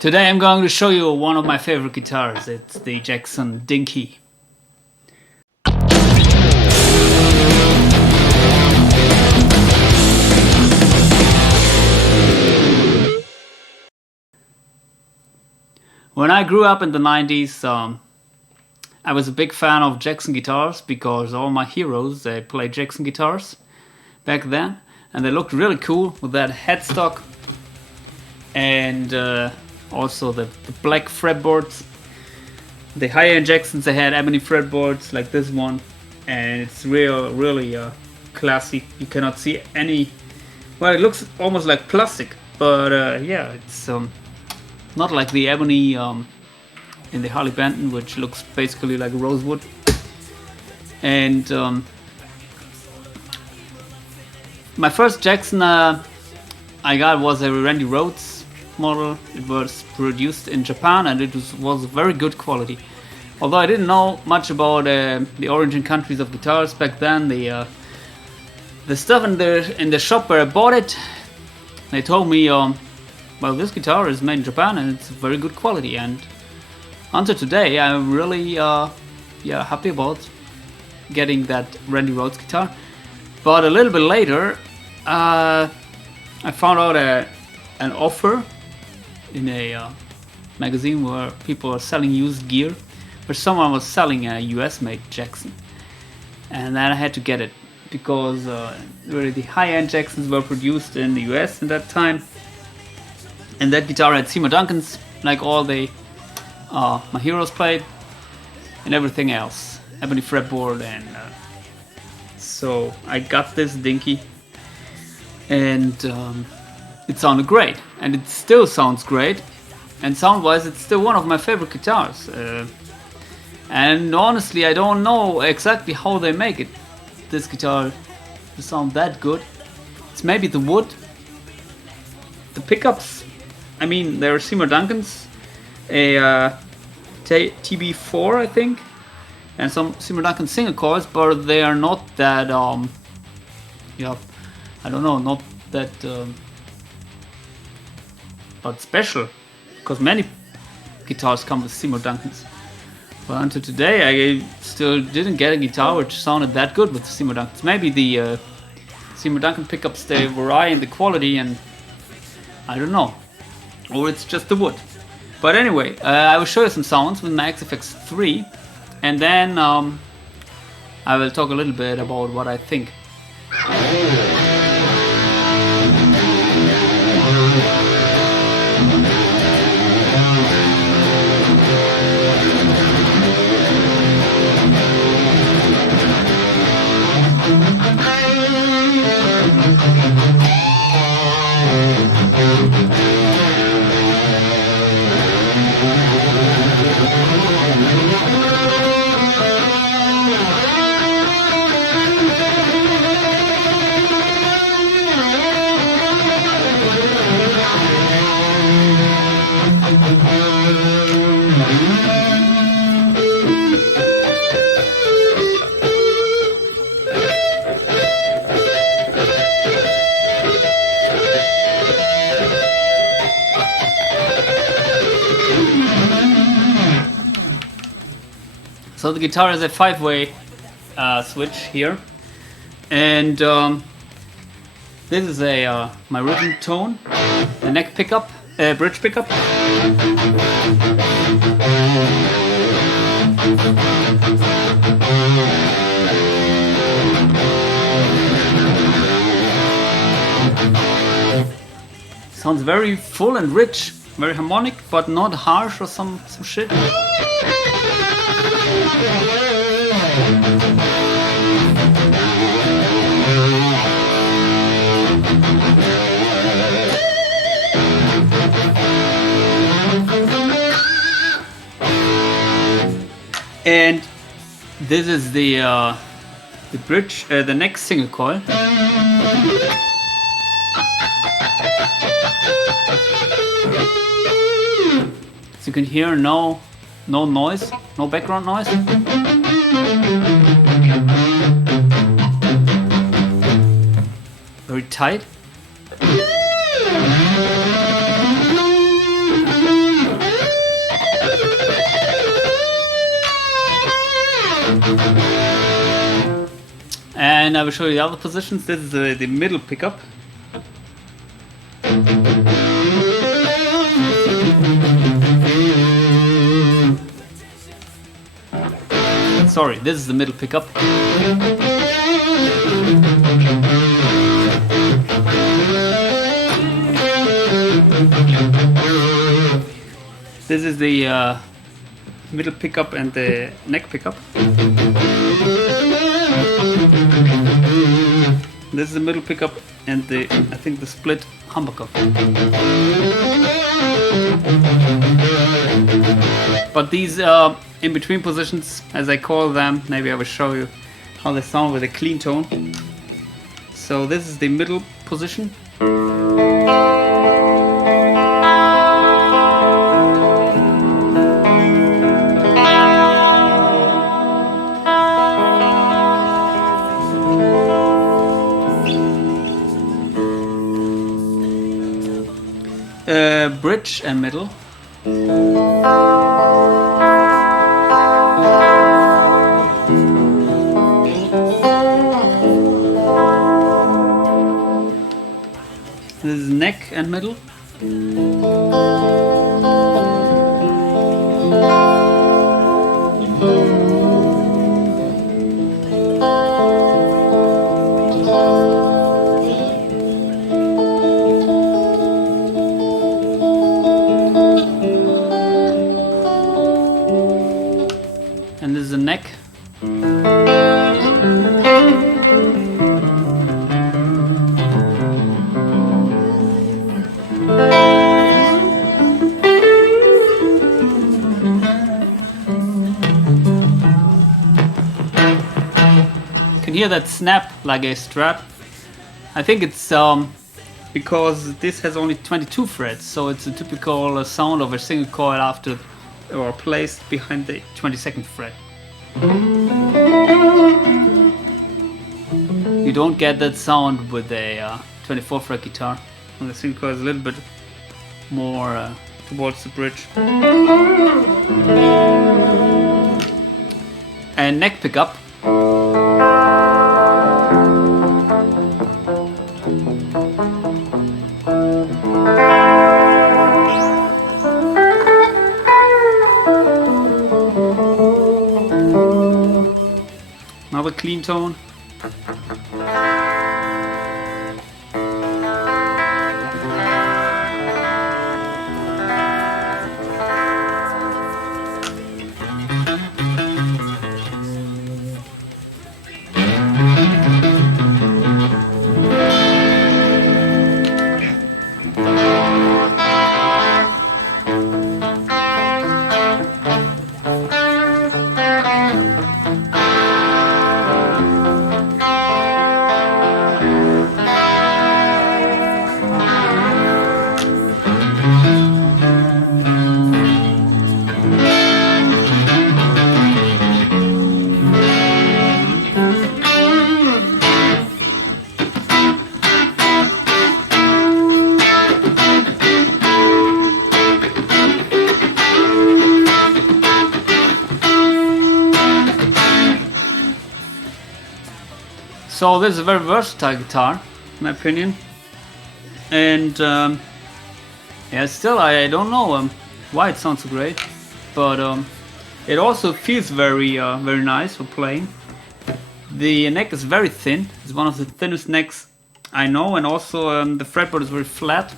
Today I'm going to show you one of my favorite guitars. It's the Jackson Dinky. When I grew up in the 90s, I was a big fan of Jackson guitars because all my heroes, they played Jackson guitars back then, and they looked really cool with that headstock and also the black fretboards. The higher-end Jacksons, they had ebony fretboards like this one, and it's really classy. You cannot see any, well, it looks almost like plastic, but yeah, it's not like the ebony in the Harley Benton, which looks basically like rosewood. And my first Jackson I got was a Randy Rhoads model. It was produced in Japan and it was very good quality. Although I didn't know much about the origin countries of guitars back then, the stuff in the shop where I bought it, they told me, well, this guitar is made in Japan and it's very good quality. And until today, I'm really happy about getting that Randy Rhoads guitar. But a little bit later, I found out an offer in a magazine where people are selling used gear, where someone was selling a US-made Jackson, and then I had to get it because really the high-end Jacksons were produced in the US in that time, and that guitar had Seymour Duncans, like all the my heroes played, and everything else, ebony fretboard, and so I got this Dinky, and it sounded great, and it still sounds great, and sound-wise it's still one of my favorite guitars. And honestly, I don't know exactly how they make it, this guitar, to sound that good. It's maybe the wood, the pickups. I mean, there are Seymour Duncans, a TB4 I think, and some Seymour Duncan single coils, but they are not that yeah, I don't know, not that but special, because many guitars come with Seymour Duncans. But until today, I still didn't get a guitar which sounded that good with the Seymour Duncans. Maybe the Seymour Duncan pickups, they vary in the quality, and I don't know, or it's just the wood. But anyway, I will show you some sounds with my AxeFx III, and then I will talk a little bit about what I think. So the guitar has a 5-way switch here, and this is a my rhythm tone, the neck pickup, bridge pickup. Sounds very full and rich, very harmonic, but not harsh or some shit. And this is the bridge, the next single coil. As you can hear, no noise, no background noise. Very tight. And I will show you the other positions. This is the middle pickup. Sorry, this is the middle pickup. This is the middle pickup and the neck pickup. This is the middle pickup and I think the split humbucker. But these in between positions, as I call them, maybe I will show you how they sound with a clean tone. So this is the middle position. Bridge and middle. This is neck and middle. And this is the neck. You can hear that snap like a strap. I think it's because this has only 22 frets, so it's a typical sound of a single coil after or placed behind the 22nd fret. You don't get that sound with a 24 fret guitar. And the single coil is a little bit more towards the bridge. And neck pickup. Another clean tone. So this is a very versatile guitar, in my opinion, and yeah, still I don't know why it sounds so great, but it also feels very very nice for playing. The neck is very thin; it's one of the thinnest necks I know, and also the fretboard is very flat.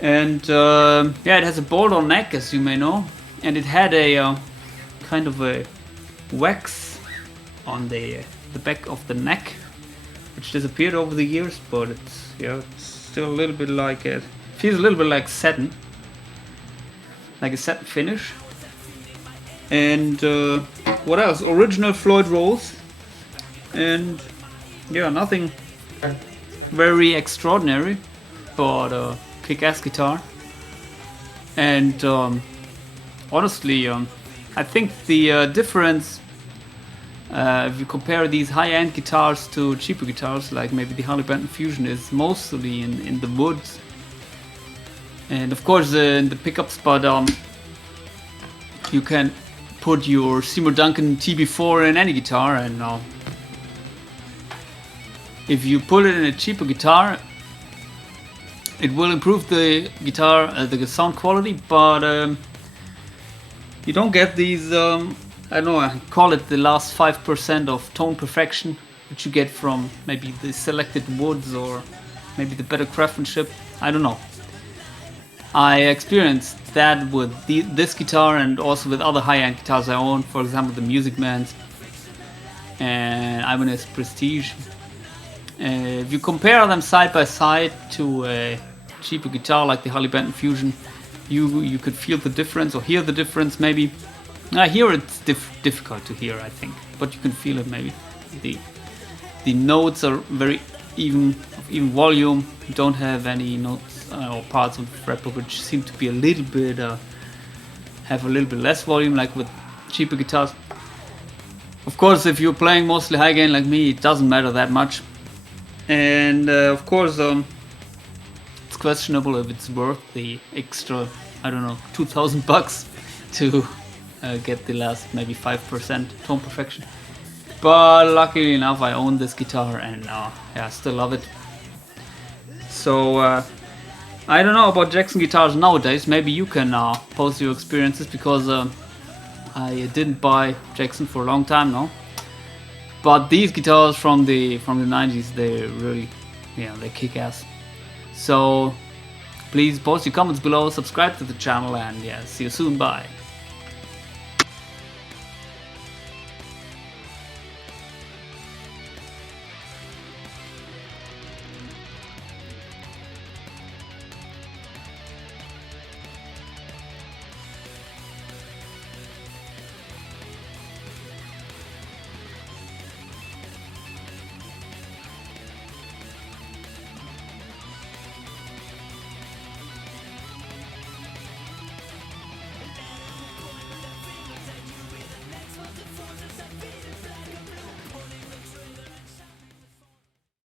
And yeah, it has a bolt-on neck, as you may know, and it had a kind of a wax on the back of the neck, which disappeared over the years, but it's it's still a little bit like it feels a little bit like satin, like a satin finish. And what else? Original Floyd rolls, and nothing very extraordinary, but kick-ass guitar. And honestly, I think the difference, if you compare these high-end guitars to cheaper guitars, like maybe the Harley Benton Fusion, is mostly in the woods, and of course in the pickups. But you can put your Seymour Duncan TB4 in any guitar, and if you put it in a cheaper guitar, it will improve the guitar, the sound quality, but you don't get these, I don't know, I call it the last 5% of tone perfection, which you get from maybe the selected woods or maybe the better craftsmanship. I don't know. I experienced that with this guitar and also with other high-end guitars I own, for example the Music Man's and Ivana's Prestige. If you compare them side by side to a cheaper guitar like the Harley Benton Fusion, you could feel the difference or hear the difference maybe. Here it's difficult to hear, I think, but you can feel it maybe. The notes are very even volume. You don't have any notes or parts of the fretboard which seem to be a little bit have a little bit less volume, like with cheaper guitars. Of course, if you're playing mostly high gain like me, it doesn't matter that much. And of course, it's questionable if it's worth the extra, I don't know, $2,000 to get the last maybe 5% tone perfection. But luckily enough, I own this guitar and I still love it. So I don't know about Jackson guitars nowadays. Maybe you can post your experiences, because I didn't buy Jackson for a long time now. But these guitars from the 90s, they really, they kick ass. So please post your comments below, subscribe to the channel, and see you soon. Bye.